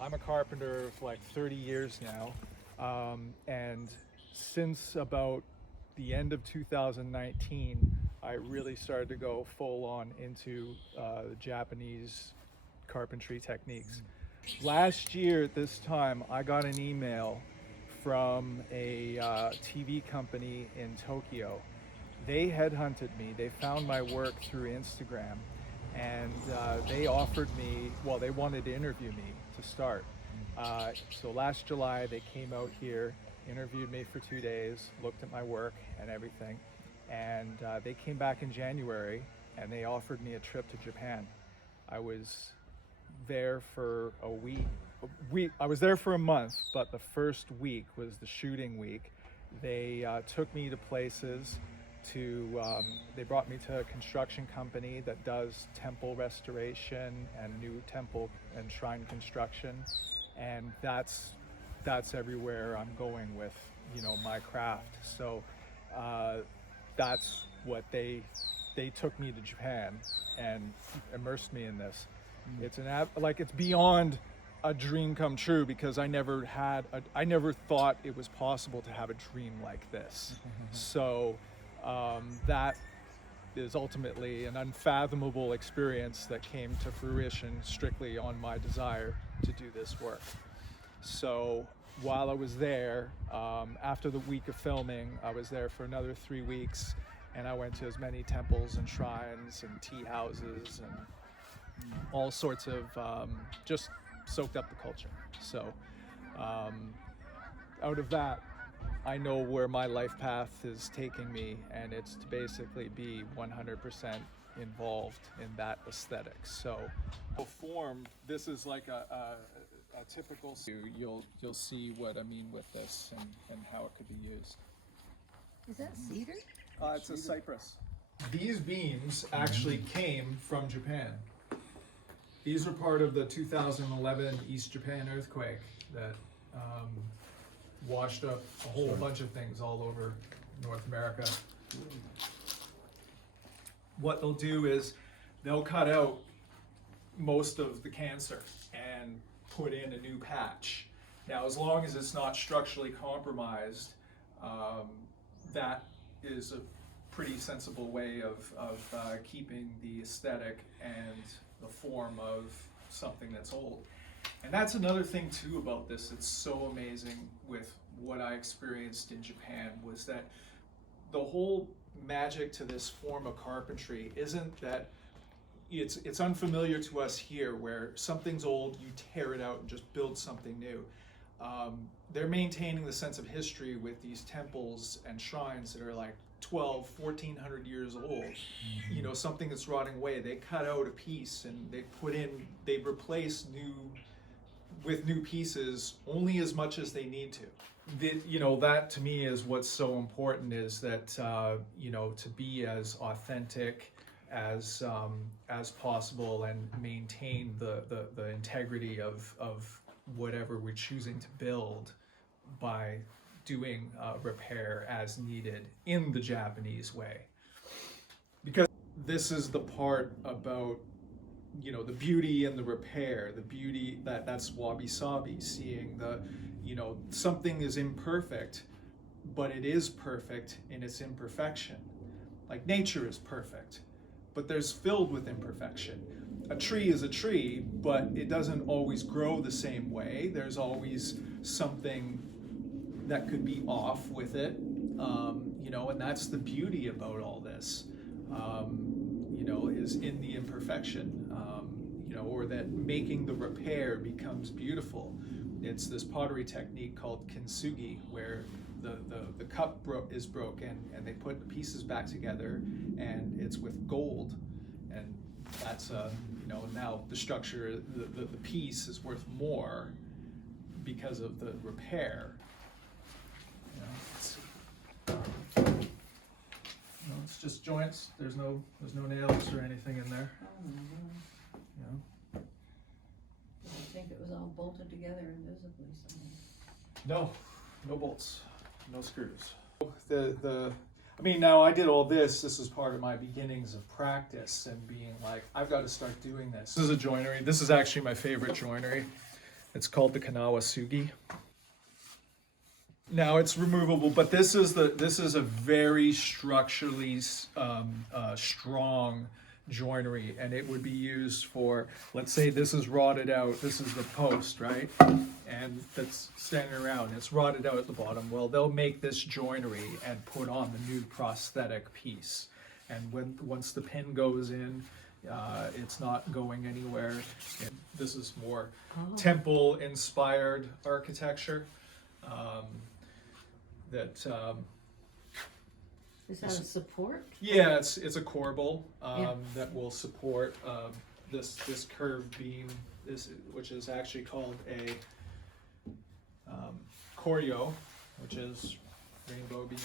I'm a carpenter for like 30 years now, and since about the end of 2019, I really started to go full on into Japanese carpentry techniques. Last year at this time, I got an email from a TV company in Tokyo. They headhunted me. They found my work through Instagram, and they offered me, well, they wanted to interview me to start. So last July, they came out here, interviewed me for 2 days, looked at my work and everything, and they came back in January, and they offered me a trip to Japan. I was there for a week. I was there for a month, but the first week was the shooting week. They took me to places. They brought me to a construction company that does temple restoration and new temple and shrine construction, and that's everywhere I'm going with, you know, my craft. So that's what they took me to Japan and immersed me in this. It's it's beyond a dream come true, because I never thought it was possible to have a dream like this. So that is ultimately an unfathomable experience that came to fruition strictly on my desire to do this work. So while I was there, after the week of filming, I was there for another 3 weeks, and I went to as many temples and shrines and tea houses and all sorts of, just soaked up the culture. So out of that, I know where my life path is taking me, and it's to basically be 100% involved in that aesthetic. So form, this is like a typical, you'll see what I mean with this and how it could be used. Is that cedar? It's a cypress. These beams actually came from Japan. These were part of the 2011 East Japan earthquake that washed up a whole bunch of things all over North America. What they'll do is they'll cut out most of the cancer and put in a new patch. Now, as long as it's not structurally compromised, that is a pretty sensible way of keeping the aesthetic and the form of something that's old. And that's another thing too about this that's so amazing with what I experienced in Japan, was that the whole magic to this form of carpentry isn't that it's unfamiliar to us here, where something's old, you tear it out and just build something new. They're maintaining the sense of history with these temples and shrines that are like 1400 years old. You know, something that's rotting away. They cut out a piece and they replace with new pieces only as much as they need to. That to me is what's so important, is that to be as authentic as possible and maintain the integrity of whatever we're choosing to build by doing repair as needed in the Japanese way. Because this is the part about the beauty and the repair, the beauty that's wabi-sabi, seeing something is imperfect, but it is perfect in its imperfection. Like nature is perfect, but there's filled with imperfection. A tree is a tree, but it doesn't always grow the same way. There's always something that could be off with it, and that's the beauty about all this, is in the imperfection, or that making the repair becomes beautiful. It's this pottery technique called kintsugi, where the cup is broken and they put the pieces back together, and it's with gold, and that's now the structure, the piece is worth more because of the repair. It's just joints. There's no nails or anything in there. I think it was all bolted together invisibly somehow. No bolts, no screws. Now I did all this. This is part of my beginnings of practice and being like, I've got to start doing this. This is a joinery. This is actually my favorite joinery. It's called the Kanawasugi. Now it's removable, but this is a very structurally strong joinery, and it would be used for, let's say this is rotted out, this is the post, right? And that's standing around, it's rotted out at the bottom. Well, they'll make this joinery and put on the new prosthetic piece. And once the pin goes in, it's not going anywhere. And this is more temple-inspired architecture. Is that a support? Yeah, it's a corbel that will support this curved beam, which is actually called a choreo, which is rainbow beam.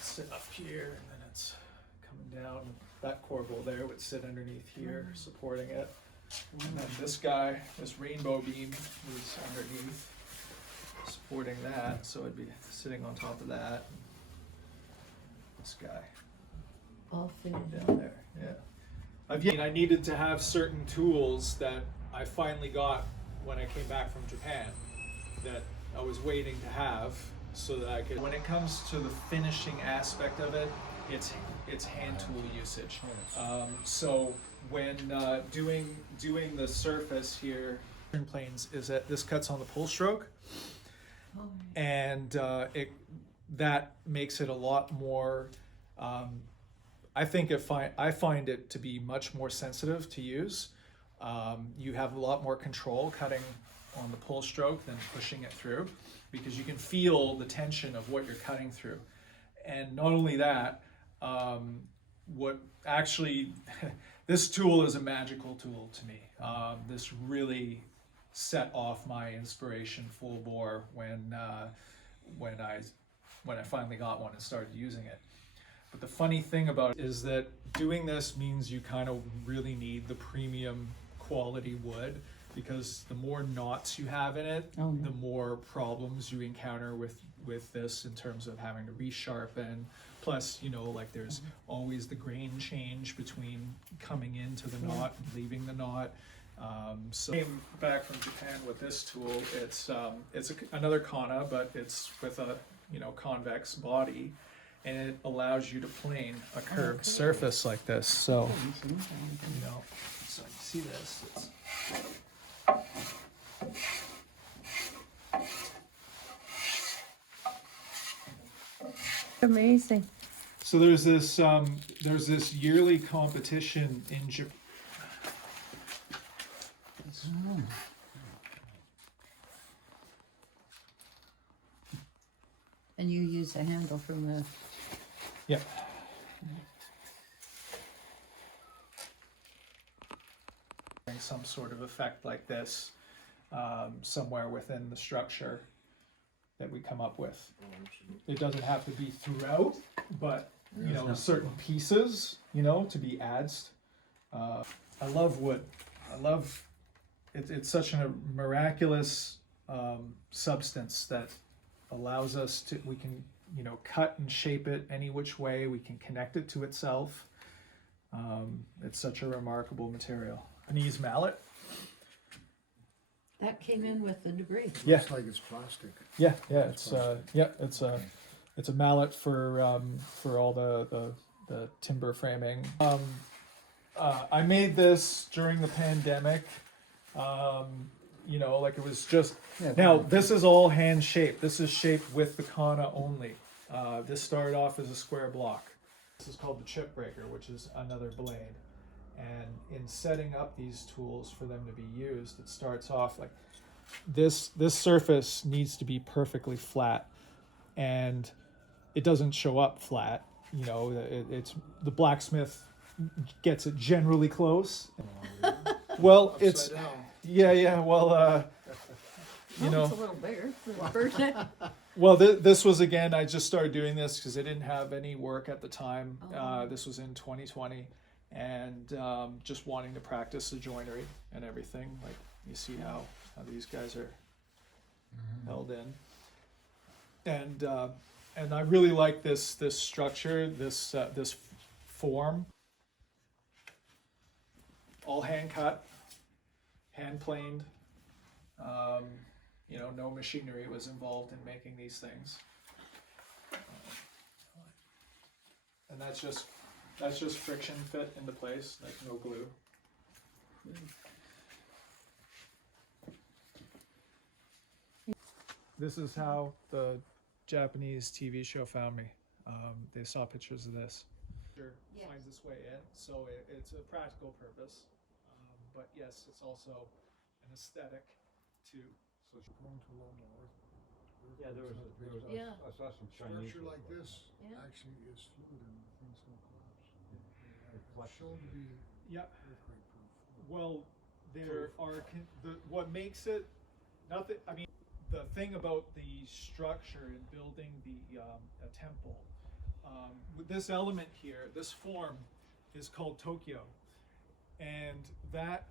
Sit up here, and then it's coming down. That corbel there would sit underneath here, supporting it. And then this guy, this rainbow beam, is underneath, supporting that, so it'd be sitting on top of that. This guy All fitted down there, yeah. I needed to have certain tools that I finally got when I came back from Japan that I was waiting to have, so that I could. When it comes to the finishing aspect of it, it's hand tool usage. So when doing the surface here, planes is that this cuts on the pull stroke. And that makes it a lot more. I find it to be much more sensitive to use. You have a lot more control cutting on the pull stroke than pushing it through, because you can feel the tension of what you're cutting through. And not only that, what actually this tool is a magical tool to me. This really set off my inspiration full bore when I finally got one and started using it. But the funny thing about it is that doing this means you kind of really need the premium quality wood, because the more knots you have in it, the more problems you encounter with this in terms of having to resharpen. Plus, like there's always the grain change between coming into the knot and leaving the knot. So I came back from Japan with this tool. It's another kana, but it's with a convex body, and it allows you to plane a curved surface like this. So so you see this. Amazing. So there's this yearly competition in Japan. And you use a handle from the. Yeah. Some sort of effect like this somewhere within the structure that we come up with. It doesn't have to be throughout, but certain pieces, to be adds. I love wood. I love it. It's such a miraculous substance that allows us to. We can cut and shape it any which way. We can connect it to itself. It's such a remarkable material. Japanese mallet. That came in with the degree. Yeah. Looks like it's plastic. Yeah. It's a mallet for all the timber framing. I made this during the pandemic. Like it was just. Now this is all hand shaped. This is shaped with the kana only. This started off as a square block. This is called the chip breaker, which is another blade. And in setting up these tools for them to be used, it starts off like this surface needs to be perfectly flat, and it doesn't show up flat. It's the blacksmith gets it generally close. Well, it's down. yeah. Well, It's a little bigger. Well, this was, again, I just started doing this because I didn't have any work at the time. This was in 2020, and just wanting to practice the joinery and everything. Like you see how these guys are held in, and I really like this structure, this form. all hand cut, hand planed. You know, no machinery was involved in making these things. And that's just friction fit into place, like no glue. This is how the Japanese TV show found me. They saw pictures of this. Yes. Finds its way in, so it's a practical purpose, but yes, it's also an aesthetic too. So it's going to along the north. Yeah, there was Yeah. I saw some Chinese. Structure like this Yeah. actually is fluid and things don't collapse. It's Flexible. shown to be Yeah. earthquake proof. Well, there are what makes it nothing. I mean, the thing about the structure and building a temple, with this element here, this form is called Tokyo, and that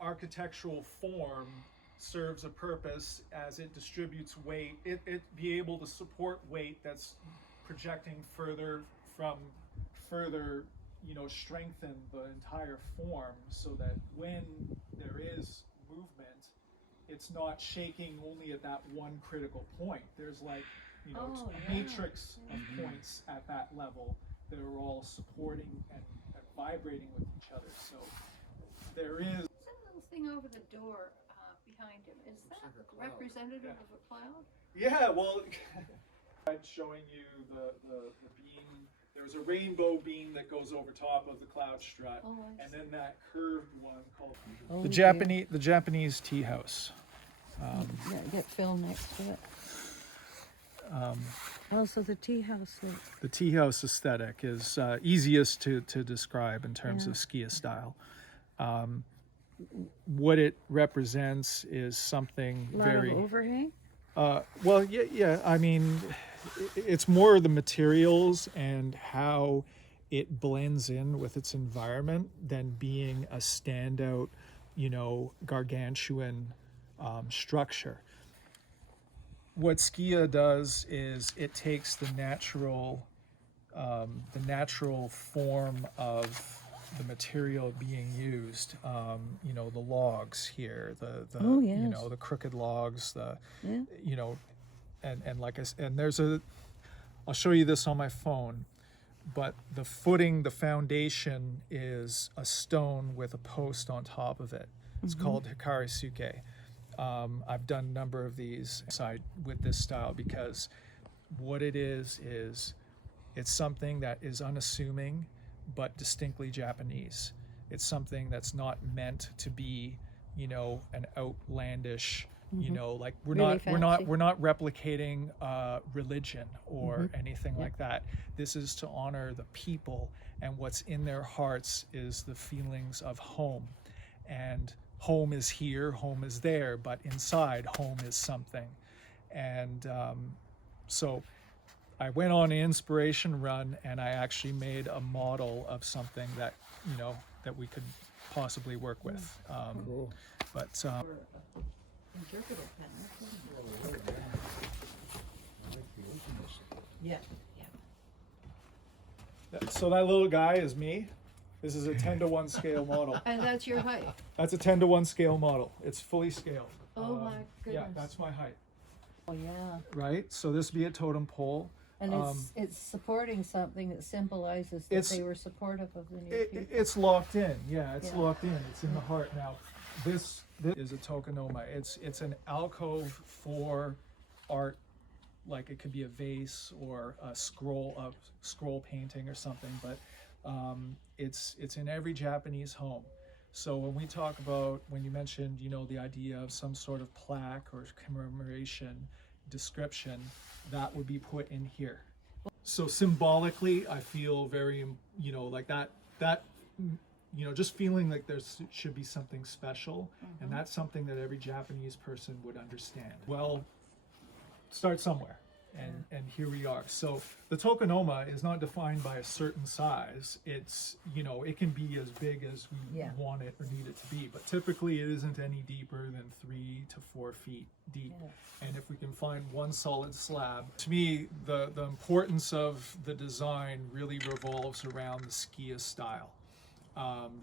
architectural form serves a purpose as it distributes weight. It be able to support weight that's projecting further, you know, strengthen the entire form, so that when there is movement, it's not shaking only at that one critical point. There's like, you know, Oh, a yeah. matrix of points at that level that are all supporting and vibrating with each other. So there is. What's that little thing over the door behind him? Is that like a cloud. representative Yeah. of a cloud? Yeah, well, I'm showing you the beam. There's a rainbow beam that goes over top of the cloud strut, Oh, I and see. then that curved one called Oh, the dear. Japanese tea house. Yeah, get Phil next to it. Also, the tea house look. The tea house aesthetic is easiest to describe in terms Yeah. of Skia style. What it represents is something A lot very of overhang. well, yeah. I mean, it's more the materials and how it blends in with its environment than being a standout, you know, gargantuan structure. What Skia does is it takes the natural form of the material being used. You know, the logs here, the Oh, you yes. know, the crooked logs, Yeah. you know, and like I said, and there's I'll show you this on my phone, but the footing, the foundation is a stone with a post on top of it. It's called Hikari Suke. I've done a number of these side with this style because what it is it's something that is unassuming but distinctly Japanese. It's something that's not meant to be, you know, an outlandish, you know, like we're Really not fancy. we're not replicating religion or anything like that. This is to honor the people, and what's in their hearts is the feelings of home. And home is here, home is there, but inside, home is something. And so I went on an inspiration run, and I actually made a model of something that, you know, that we could possibly work with. Cool. But Or interpretive pen. Yeah. so that little guy is me. This is a 10:1 scale model. And that's your height. That's a 10:1 scale model. It's fully scaled. Oh my Yeah, goodness. that's my height. Oh yeah. Right? So this would be a totem pole. And it's supporting something that symbolizes that It's- they were supportive of the new people. It's locked in. Yeah, it's Yeah. locked in. It's in the heart now. This is a tokonoma. It's an alcove for art, like it could be a vase or a scroll painting or something. But it's in every Japanese home. So when we talk about, when you mentioned, you know, the idea of some sort of plaque or commemoration description, that would be put in here. So symbolically, I feel very, you know, like that, you know, just feeling like there should be something special, and that's something that every Japanese person would understand. Well, start somewhere, and here we are. So the tokonoma is not defined by a certain size. It's, you know, it can be as big as we Yeah. want it or need it to be, but typically it isn't any deeper than 3 to 4 feet deep. Yeah. And if we can find one solid slab, to me, the importance of the design really revolves around the Skia style.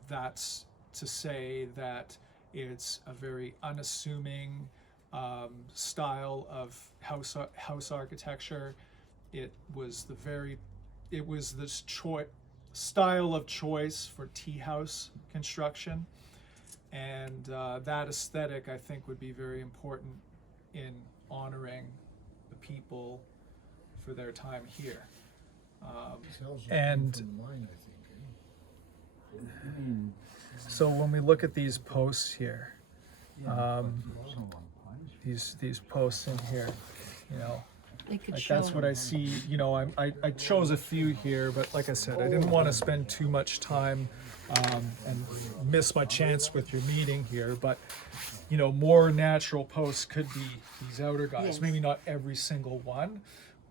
That's to say that it's a very unassuming style of house architecture. It was this style of choice for tea house construction, and that aesthetic, I think, would be very important in honoring the people for their time here. These houses and- came from mine, I think, So when we look at these posts here, these posts in here, you know, They could like show that's what I see. You know, I chose a few here, but like I said, I didn't want to spend too much time and miss my chance with your meeting here. But you know, more natural posts could be these outer guys. Yes. Maybe not every single one,